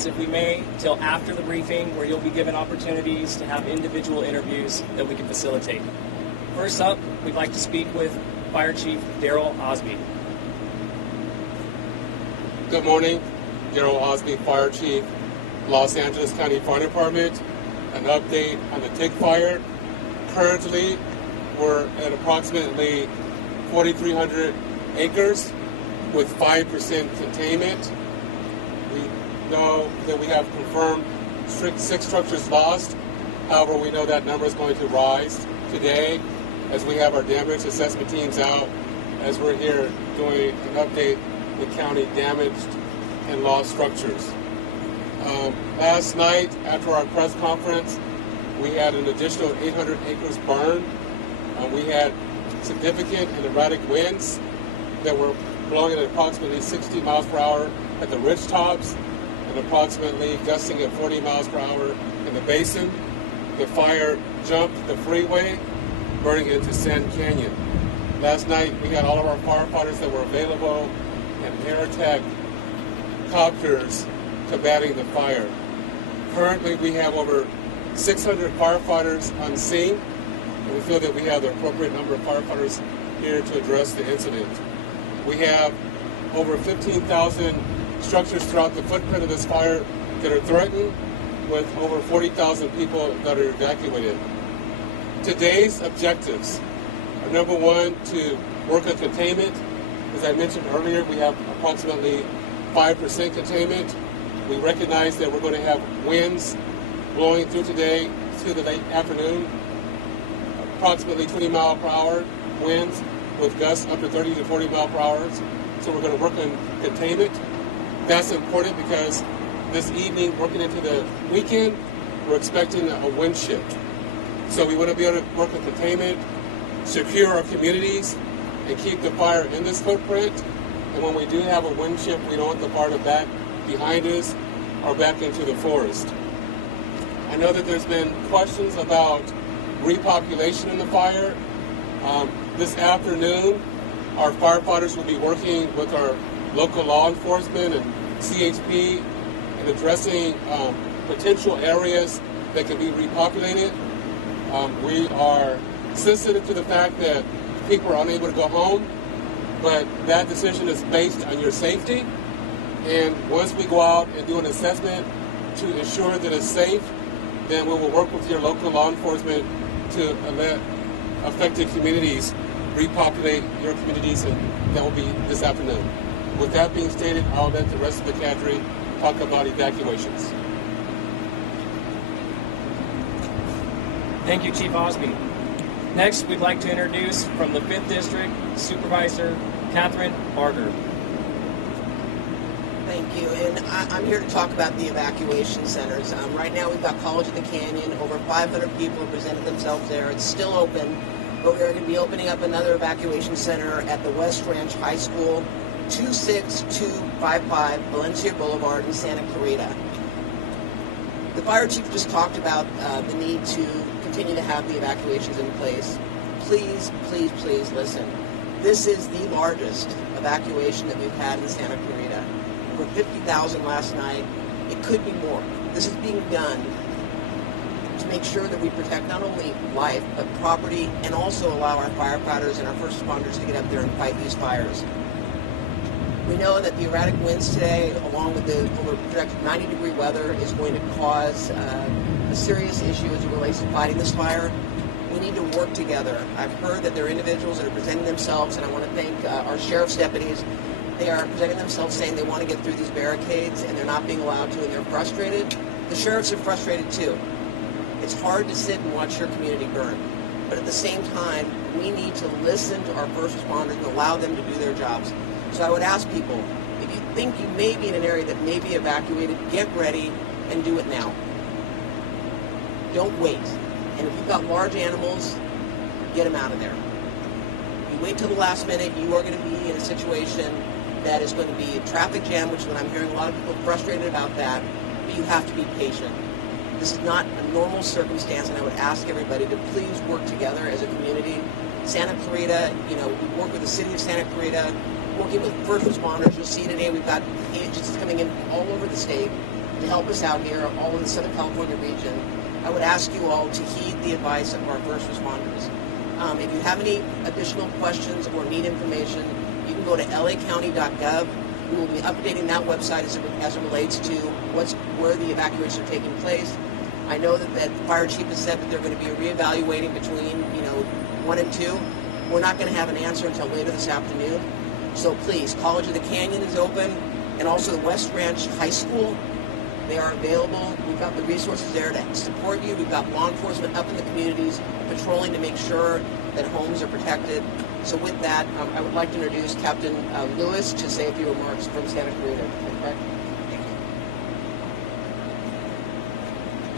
comments, if we may, till after the briefing, where you'll be given opportunities to have individual interviews that we can facilitate. First up, we'd like to speak with Fire Chief Darryl Osby. Good morning, Darryl Osby, Fire Chief, Los Angeles County Fire Department. An update on the tick fire. Currently, we're at approximately 4,300 acres with 5% containment. We know that we have confirmed 6 structures lost. However, we know that number is going to rise today as we have our damage assessment teams out, as we're here doing an update with county damaged and lost structures. Last night, after our press conference, we had an additional 800 acres burned. We had significant and erratic winds that were blowing at approximately 60 miles per hour at the ridge tops and approximately gusting at 40 miles per hour in the basin. The fire jumped the freeway, burning into Sand Canyon. Last night, we had all of our firefighters that were available and air attack copters combating the fire. Currently, we have over 600 firefighters on scene, and we feel that we have the appropriate number of firefighters here to address the incident. We have over 15,000 structures throughout the footprint of this fire that are threatened, with over 40,000 people that are evacuated. Today's objectives are, number one, to work on containment. As I mentioned earlier, we have approximately 5% containment. We recognize that we're going to have winds blowing through today to the late afternoon, approximately 20 mile per hour winds with gusts up to 30 to 40 mile per hour. So we're going to work on containment. That's important because this evening, working into the weekend, we're expecting a wind shift. So we want to be able to work on containment, secure our communities, and keep the fire in this footprint. And when we do have a wind shift, we don't want the fire to back behind us or back into the forest. I know that there's been questions about repopulation in the fire. This afternoon, our firefighters will be working with our local law enforcement and CHP and addressing potential areas that can be repopulated. We are sensitive to the fact that people are unable to go home, but that decision is based on your safety. And once we go out and do an assessment to ensure that it's safe, then we will work with your local law enforcement to let affected communities repopulate your communities, and that will be this afternoon. With that being stated, I'll let the rest of the cadre talk about evacuations. Thank you, Chief Osby. Next, we'd like to introduce from the 5th District, Supervisor Parker. Thank you, and I'm here to talk about the evacuation centers. Right now we've got College of the Canyon, over 500 people have presented themselves there. It's still open, but we're going to be opening up another evacuation center at the West Ranch High School, 26255 Valencia Boulevard in Santa Clarita. The fire chief just talked about the need to continue to have the evacuations in place. Please, please, please listen. This is the largest evacuation that we've had in Santa Clarita. Over 50,000 last night. It could be more. This is being done to make sure that we protect not only life, but property, and also allow our firefighters and our first responders to get up there and fight these fires. We know that the erratic winds today, along with the projected 90-degree weather, is going to cause a serious issue as it relates to fighting this fire. We need to work together. I've heard that there are individuals that are presenting themselves, and I want to thank our sheriff's deputies. They are presenting themselves saying they want to get through these barricades, and they're not being allowed to, and they're frustrated. The sheriffs are frustrated too. It's hard to sit and watch your community burn. But at the same time, we need to listen to our first responders and allow them to do their jobs. So I would ask people, if you think you may be in an area that may be evacuated, get ready and do it now. Don't wait. And if you've got large animals, get them out of there. If you wait till the last minute, you are going to be in a situation that is going to be a traffic jam, which is what I'm hearing a lot of people frustrated about that, but you have to be patient. This is not a normal circumstance, and I would ask everybody to please work together as a community. Santa Clarita, we work with the city of Santa Clarita, working with first responders. You'll see today we've got agencies coming in all over the state. to help us out here, all in the Southern California region, I would ask you all to heed the advice of our first responders. If you have any additional questions or need information, you can go to lacounty.gov. We will be updating that website as it relates to where the evacuations are taking place. I know that the fire chief has said that they're going to be reevaluating between 1 and 2. We're not going to have an answer until later this afternoon. So please, College of the Canyon is open, and also the West Ranch High School. They are available. We've got the resources there to support you. We've got law enforcement up in the communities patrolling to make sure that homes are protected. So with that, I would like to introduce Captain Lewis to say a few remarks from Santa Clarita. Thank you.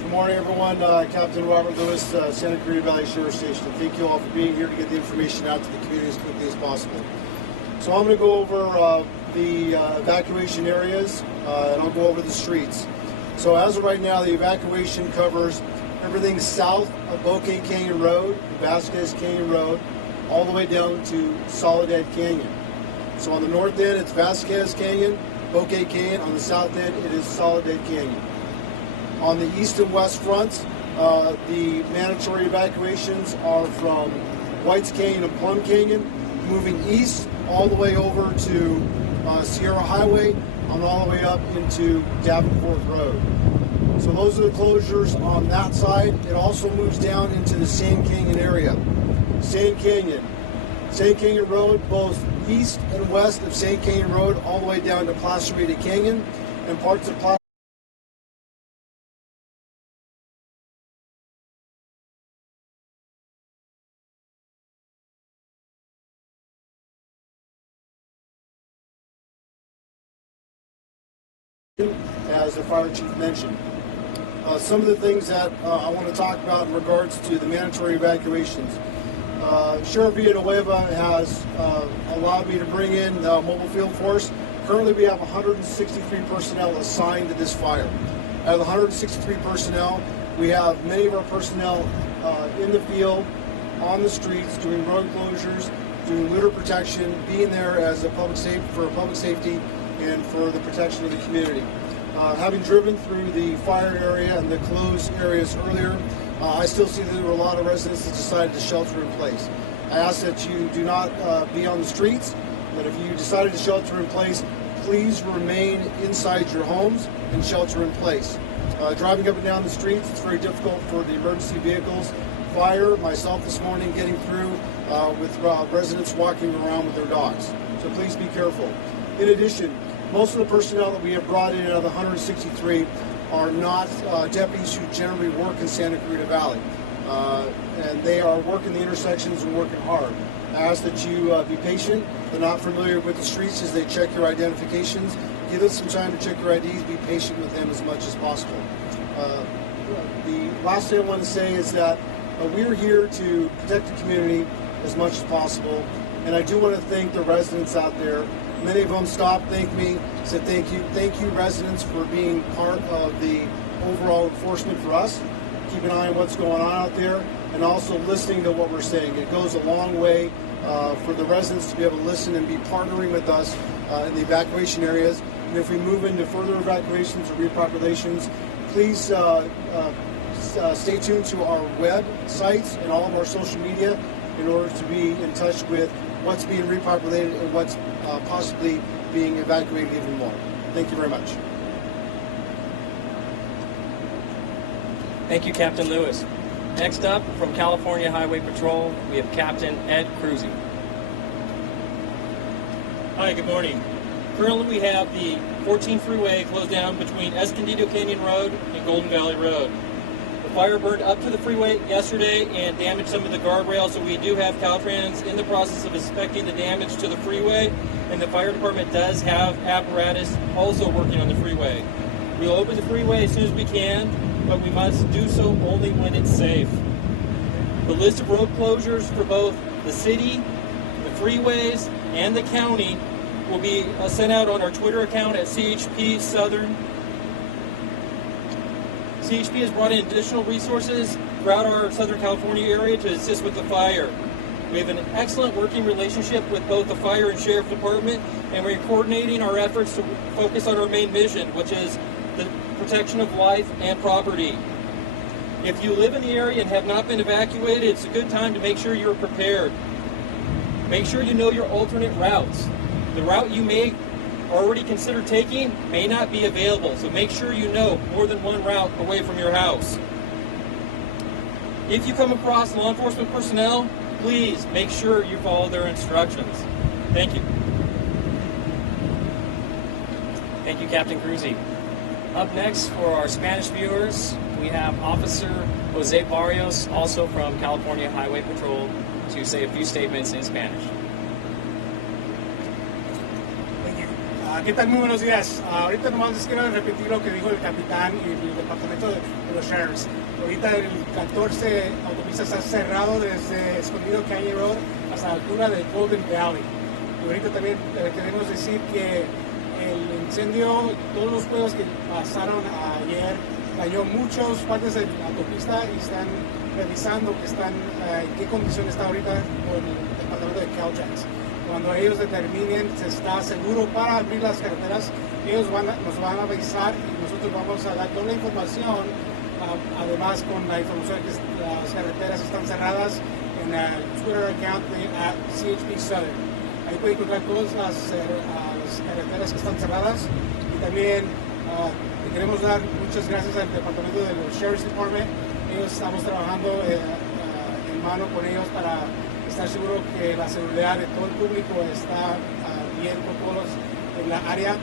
Good morning, everyone. Captain Robert Lewis, Santa Clarita Valley Sheriff Station. Thank you all for being here to get the information out to the community as quickly as possible. So I'm going to go over the evacuation areas, and I'll go over the streets. So as of right now, the evacuation covers everything south of Bouquet Canyon Road, Vasquez Canyon Road, all the way down to Soledad Canyon. So on the north end, it's Vasquez Canyon, Bouquet Canyon. On the south end, it is Soledad Canyon. On the east and west fronts, the mandatory evacuations are from Whites Canyon and Plum Canyon, moving east all the way over to Sierra Highway, and all the way up into Davenport Road. So those are the closures on that side. It also moves down into the Sand Canyon area. Sand Canyon Road, both east and west of Sand Canyon Road, all the way down to Placerita Canyon, and parts of as the fire chief mentioned. Some of the things that I want to talk about in regards to the mandatory evacuations. Sheriff Villanueva has allowed me to bring in the mobile field force. Currently we have 163 personnel assigned to this fire. Out of the 163 personnel, we have many of our personnel in the field, on the streets, doing road closures, doing litter protection, being there as a public safety and for the protection of the community. Having driven through the fire area and the closed areas earlier, I still see that there were a lot of residents that decided to shelter in place. I ask that you do not be on the streets, that if you decided to shelter in place, please remain inside your homes and shelter in place. Driving up and down the streets, it's very difficult for the emergency vehicles. Fire, myself this morning, getting through with residents walking around with their dogs. So please be careful. In addition, most of the personnel that we have brought in out of the 163 are not deputies who generally work in Santa Clarita Valley. And they are working the intersections and working hard. I ask that you be patient. They're not familiar with the streets as they check your identifications. Give them some time to check your IDs. Be patient with them as much as possible. The last thing I want to say is that we're here to protect the community as much as possible. And I do want to thank the residents out there. Many of them stopped, thanked me, said thank you. Thank you, residents, for being part of the overall enforcement for us. Keep an eye on what's going on out there and also listening to what we're saying. It goes a long way for the residents to be able to listen and be partnering with us in the evacuation areas. And if we move into further evacuations or repopulations, please stay tuned to our websites and all of our social media in order to be in touch with what's being repopulated and what's possibly being evacuated even more. Thank you very much. Thank you, Captain Lewis. Next up, from California Highway Patrol, we have Captain Ed Cruzy. Hi, good morning. Currently we have the 14 freeway closed down between Escondido Canyon Road and Golden Valley Road. The fire burned up to the freeway yesterday and damaged some of the guardrails, so we do have Caltrans in the process of inspecting the damage to the freeway, and the fire department does have apparatus also working on the freeway. We'll open the freeway as soon as we can, but we must do so only when it's safe. The list of road closures for both the city, the freeways, and the county will be sent out on our Twitter account at CHP Southern. CHP has brought in additional resources throughout our Southern California area to assist with the fire. We have an excellent working relationship with both the fire and sheriff department, and we're coordinating our efforts to focus on our main mission, which is the protection of life and property. If you live in the area and have not been evacuated, it's a good time to make sure you're prepared. Make sure you know your alternate routes. The route you may already consider taking may not be available, so make sure you know more than one route away from your house. If you come across law enforcement personnel, please make sure you follow their instructions. Thank you. Thank you, Captain Cruzy. Up next, for our Spanish viewers, we have Officer Jose Barrios, also from California Highway Patrol, to say a few statements in Spanish. Thank you. ¿Qué tal? Muy buenos días. Ahorita nomás les quiero repetir lo que dijo el capitán y el departamento de los sheriffs. Ahorita el 14 autopista está cerrado desde Escondido Canyon Road hasta la altura de Golden Valley. Y ahorita también queremos decir que el incendio, todos los fuegos que pasaron ayer, dañó muchas partes de la autopista y están revisando en qué condición está ahorita con el departamento de Caltrans. Cuando ellos determinen si está seguro para abrir las carreteras, ellos nos van a avisar y nosotros vamos a dar toda la información, además con la información de que las carreteras están cerradas en el Twitter account de CHP Southern. Ahí pueden encontrar todas las carreteras que están cerradas y también le queremos dar muchas gracias al departamento de los Sheriff's Department. Ellos estamos trabajando en mano con ellos para estar seguro que la seguridad de todo el público está bien con todos en la área.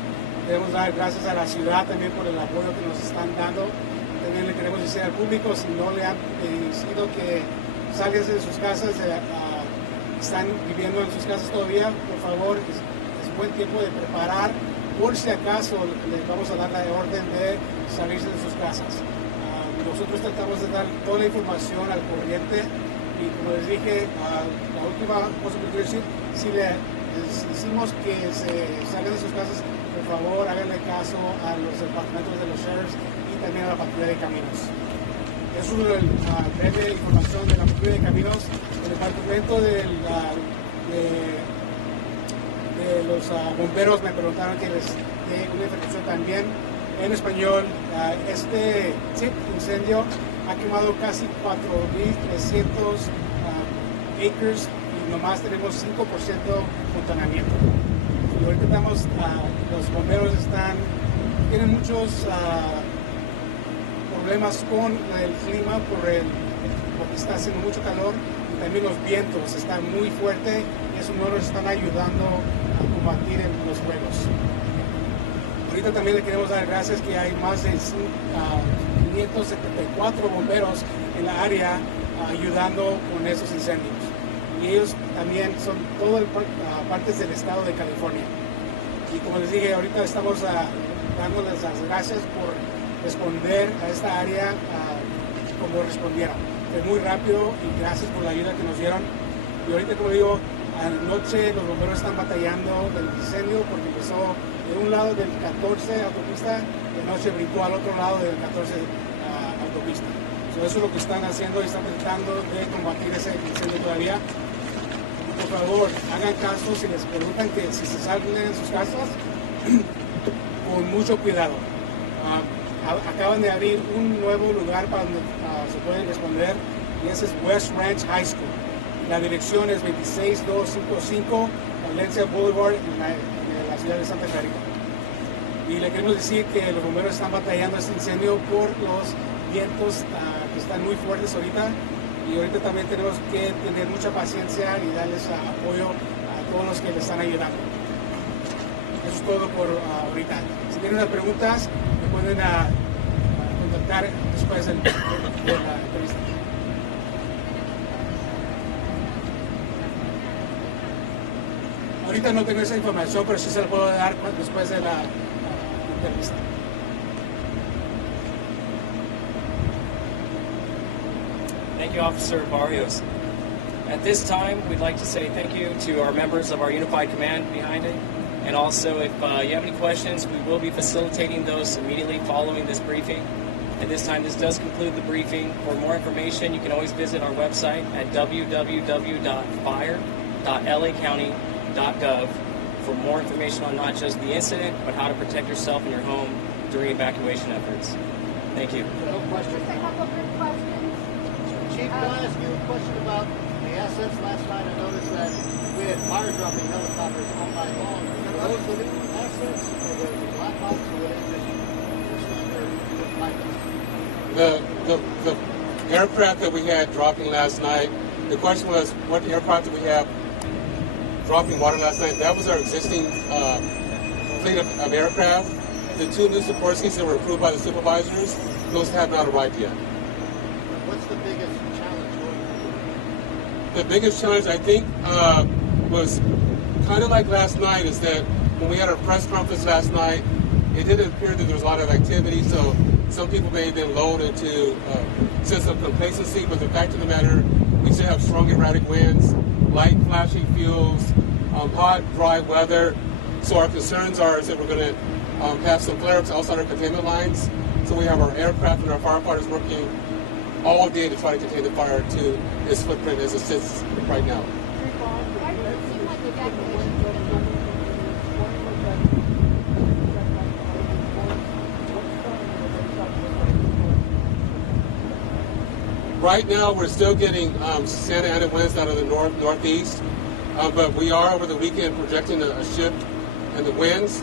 Queremos dar gracias a la ciudad también por el apoyo que nos están dando. También le queremos decir al público, si no le han pedido que salgan de sus casas, están viviendo en sus casas todavía, por favor, es buen tiempo de preparar, por si acaso les vamos a dar la orden de salirse de sus casas. Nosotros tratamos de dar toda la información al corriente y como les dije, la última cosa que quiero decir, si les decimos que se salgan de sus casas, por favor háganle caso a los departamentos de los sheriffs y también a la patrulla de caminos. Eso es una breve información de la patrulla de caminos. El departamento de los bomberos me preguntaron que les dé una información también en español. Este incendio ha quemado casi 4,300 acres y nomás tenemos 5% contaminamiento. Y ahorita estamos, los bomberos tienen muchos problemas con el clima porque está haciendo mucho calor y también los vientos están muy fuertes y eso no nos están ayudando a combatir en los fuegos. Ahorita también le queremos dar gracias que hay más de 574 bomberos en la área ayudando con esos incendios. Y ellos también son todas partes del estado de California. Y como les dije, ahorita estamos dándoles las gracias por responder a esta área como respondieron. Fue muy rápido y gracias por la ayuda que nos dieron. Y ahorita, como digo, anoche los bomberos están batallando del incendio porque empezó de un lado del 14 autopista y anoche brincó al otro lado del 14 autopista. Eso es lo que están haciendo y están tratando de combatir ese incendio todavía. Y por favor, hagan caso si les preguntan que si se salen de sus casas, con mucho cuidado. Acaban de abrir un nuevo lugar para donde se pueden responder y ese es West Ranch High School. La dirección es 26255 Valencia Boulevard en la ciudad de Santa Clarita. Y le queremos decir que los bomberos están batallando este incendio por los vientos que están muy fuertes ahorita y ahorita también tenemos que tener mucha paciencia y darles apoyo a todos los que les están ayudando. Eso es todo por ahorita. Si tienen unas preguntas, me pueden contactar después de la entrevista. Ahorita no tengo esa información, pero sí se la puedo dar después de la entrevista. Thank you, Officer Barrios. At this time, we'd like to say thank you to our members of our Unified Command behind it. And also, if you have any questions, we will be facilitating those immediately following this briefing. At this time, this does conclude the briefing. For more information, you can always visit our website at www.fire.lacounty.gov for more information on not just the incident, but how to protect yourself and your home during evacuation efforts. Thank you. No questions. Just a couple quick questions. Chief, can I ask you a question about the assets last night? I noticed that we had fire dropping helicopters all night long. Are those the new assets, or were the Black Hawks, or were they just standard pilots? The aircraft that we had dropping last night, the question was, what aircraft do we have dropping water last night? That was our existing fleet of aircraft. The two new support schemes that were approved by the supervisors, those have not arrived yet. What's the biggest challenge going forward? The biggest challenge, I think, was kind of like last night, is that when we had our press conference last night, it didn't appear that there was a lot of activity, so some people may have been lulled into a sense of complacency, but the fact of the matter, we still have strong erratic winds, light flashing fuels, hot, dry weather. So our concerns are is that we're going to have some flare-ups outside our containment lines. So we have our aircraft and our firefighters working all day to try to contain the fire to its footprint as it sits right now. Why does it seem like evacuation has been longer? Right now, we're still getting Santa Ana winds out of the northeast, but we are over the weekend projecting a shift in the winds,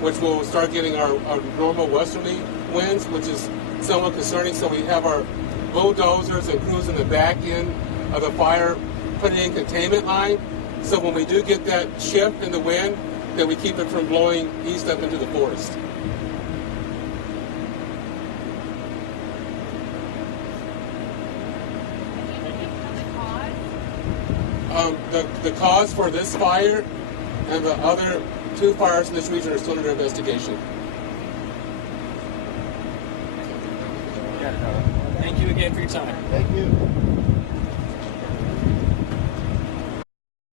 which will start getting our normal westerly winds, which is somewhat concerning. So we have our bulldozers and crews in the back end of the fire putting in containment line. So when we do get that shift in the wind, then we keep it from blowing east up into the forest. The cause for this fire and the other two fires in this region are still under investigation. Thank you again for your time. Thank you.